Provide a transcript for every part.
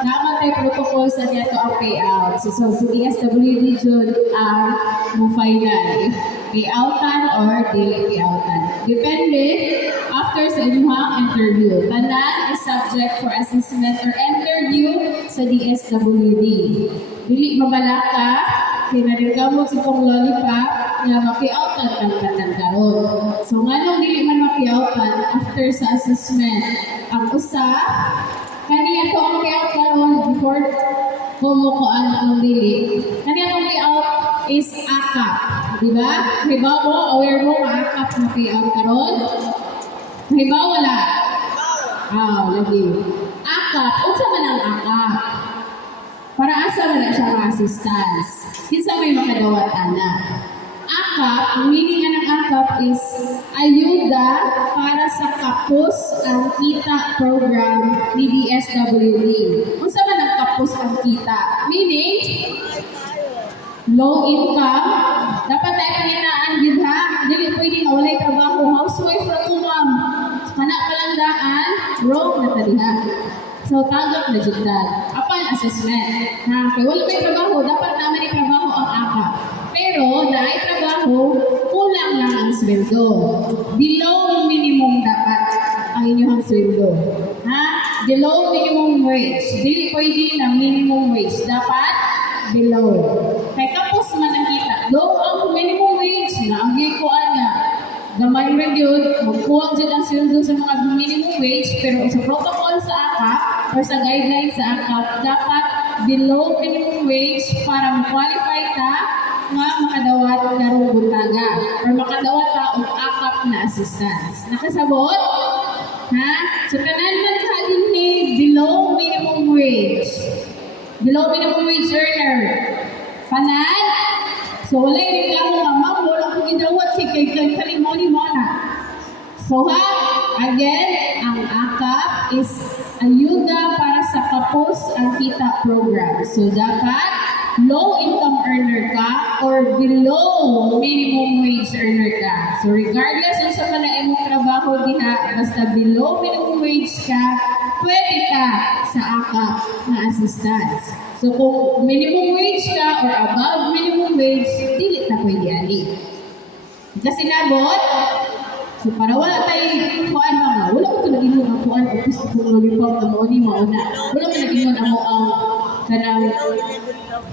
naman tayo protocol sa niya to ang payout. So, sa DSWD June ang mo final. If payoutan or daily payoutan. Depende after sa inyong interview. Tanan is subject for assessment or interview sa DSWD. Dili mabala ka, kinarekamot si kong lollipop na mapayoutan kang katan karon. So nga nung dili man mapayoutan after sa assessment, ang usa kaniya to ang payout karon before kumukuan ng dili. Kaniya tong payout is AKAP. Diba? Hiba mo, aware mo, AKAP na payout karon. Hiba wala? Lagi. AKAP, unsa man ang AKAP? Para asa man na siya assistance. Kinsa may makadawat ana. AKAP, ang meaning ng AKAP is ayuda para sa kapos ang kita program ni DSWD. Unsa man ang kapos ang kita? Meaning low income, dapat tayo paninaan yun ha. Dili pwedeng walay trabaho, housewife ra ko ma'am. Kana palandaan, wrong na tadiha. So, tagap na judad. Apan assessment. Ha? Kaya wala may trabaho, dapat naman trabaho ang AKAP. Pero, naay trabaho, kulang lang ang sweldo. Below minimum dapat ang inyong sweldo. Ha? Below minimum wage. Dili pwede na minimum wage. Dapat below. Kaya kapos man ang kita. Low ang minimum wage na ang gikuan nga. Gamay rin yun, magkuwang dyan ang sweldo sa mga minimum wage, pero sa protocol sa AKAP or sa guidelines sa AKAP, dapat below minimum wage para ma-qualify ta nga makadawat karong buntaga or makadawat ta og AKAP na assistance. Nakasabot? Ha? So tanan man ka din ni below minimum wage. Below minimum wage earner. Panan? So wala yung reklamo nga, ma'am, wala akong gidawat kay kalimoni mo na. So ha, again, ang AKAP is ayuda para sa kapos ang kita program. So dapat low income earner ka or below minimum wage earner ka. So regardless kung sa mga imong trabaho diha, basta below minimum wage ka, pwede ka sa AKAP na assistance. So kung minimum wage ka or above minimum wage, dili na pwede ali. Kasi nabot, so para wala tayo kuan mga, wala ko ito nag-ingon ang kuan o gusto kong lollipop na mauni mauna. Wala ko nag-ingon ang ang kanang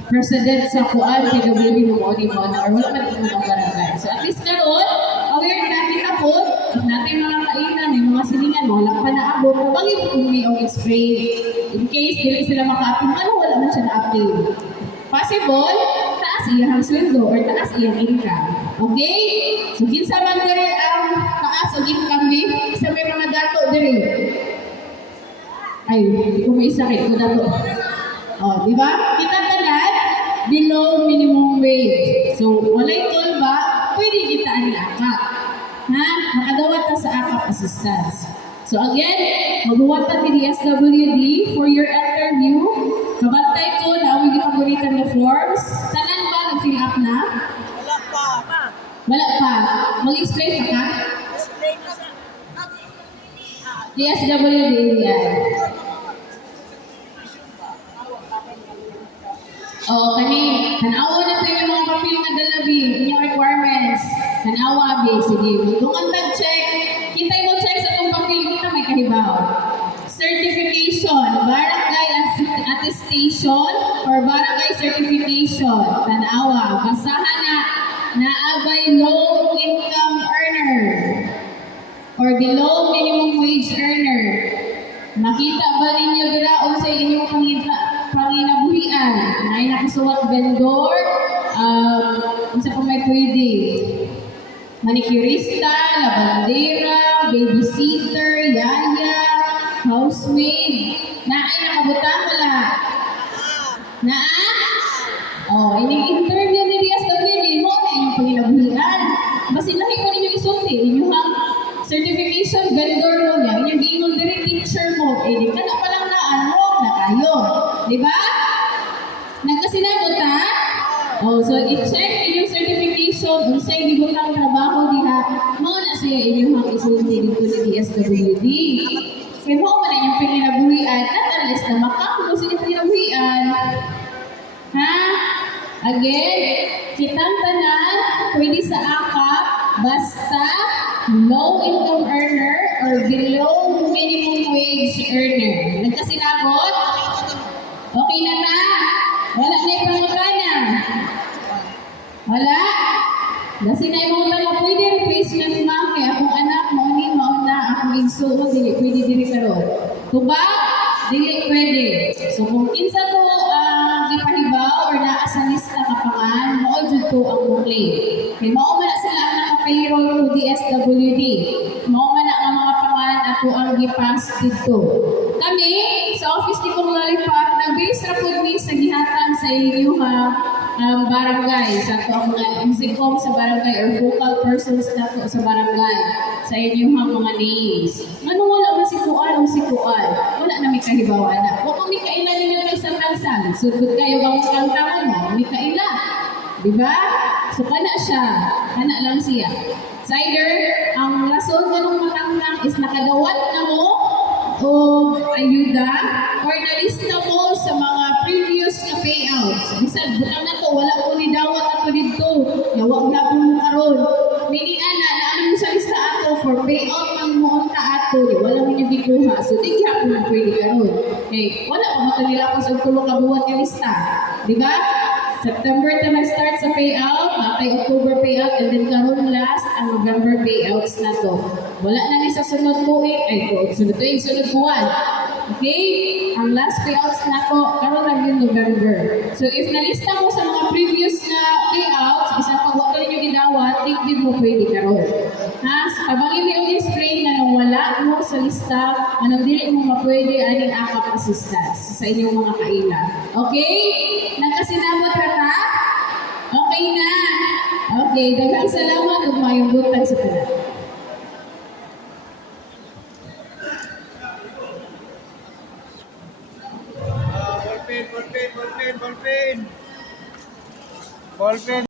president sa kuan, PWD na mauni mauna, or wala ko nag-ingon ang barangay. So at least karoon, aware na kita po, if natin mga kainan, may mga silingan, wala pa naabot, nabangin kung may explain. In case, dili sila maka-appeal, wala man siya na-appeal. Possible, taas iyang sweldo or taas iyang income. Okay? So, kinsa man diri ang taas o income ni, isa may mga dato diri. Ay, hindi ko may sakit ko dato. Di ba? Kita tanan, below minimum wage. So, walay ba, pwede kita ang AKAP. Ha? Makadawat na sa AKAP assistance. So again, magbuwatan ni DSWD for your interview. Kabantay ko na awig ipagunitan ng forms. Tanan ba nag-fill up na? Wala pa. Wala pa. Mag-explain pa ka? Explain na sa... DSWD yan. Tanawa na tayo yung mga papel nga dalabi, inyong requirements. Tanawa, abi. Sige, magdungan tag-check. Kita'y mo check sa itong papel, kita may kahibaw. Certification, barangay attestation, or barangay certification. Tanawa, basahan na naabay low income earner or below minimum wage earner. Nakita ba ninyo diraon sa inyong panginabuhian? Na ay nakasuwat vendor, unsa pa may pwede? Manicurista, labandera, babysitter, yaya, housemaid. Na ay nakabutang wala? Na? Ining interview ni DSWD, mo na inyong panginabuhian. Basilahi ko ninyo isulti, inyong certification vendor mo niya, inyong giingon diri teacher mo, di ka na palang naanok na kayo. Di ba? Nagkasinabot ha? So i-check inyong certification, unsay gibutang trabaho diha, mo na siya inyong isulti dito ni DSWD. Kaya mo man inyong panginabuhian, at unless na makakulo sila Again, kitang tanan, pwede sa akap, basta low income earner or below minimum wage earner. Nagkasinagot? Okay na ta? Wala na ipangutana? Wala? Kasi na yung mga na pwede replacement ma'am, kaya akong anak, mauni, mauna, akong igsuon, dili, pwede dili karon. Tuba, dili pwede. So kung kinsa ko ang gipahibaw or naa sa lista kapangan, mao jud to ang claim. Kay mao man na sila ang naka-payroll to DSWD. Mao man na ang mga pangalan ato ang gipass dito. Kami sa office ni Kong Lollipop, nag-base ra pud mi sa gihatag sa inyo barangay, sa ato ang mga MCCOM sa barangay or focal persons nato sa barangay, sa inyong mga names. Ano wala man si Kuan o si Kuan? Wala na may kahibawan na. Huwag kami kailan ninyo tagsang-tagsang. Sugod kayo bang kantangan mo? May kaila. Diba? So, kana siya. Kana lang siya. It's either, ang rason ka nung matangtang is nakadawat na mo o ayuda or nalista mo sa mga previous na payouts. Bisan, butang na to, wala ko ni dawat ato dito. Yawag na po mo karon. Meaning, ano mo sa lista ato for payout ang mo ta ato. Wala mo niya gikuha. So, di kaya po pwede karon. Okay, wala pa mata nila ako sa tulong kabuhat ng lista. Diba? September ta nag-start sa payout, natay October payout, and then karon last ang November payouts na to. Wala na ni sa sunod tuig, sunod buwan. Okay? Ang last payouts na to, karon lang yung November. So if nalista mo sa mga previous na payouts, isang pag wala ninyo gidawat, tigid mo pwede karon. Ha? Abangin mo yung explain na nung wala mo sa lista, anong dili mo mapwede aning akap assistance sa inyong mga kailan. Okay? Nagkasinamot ra ta? Okay na. Okay, daghang salamat ug mayong buntag sa tanan. Ballpen.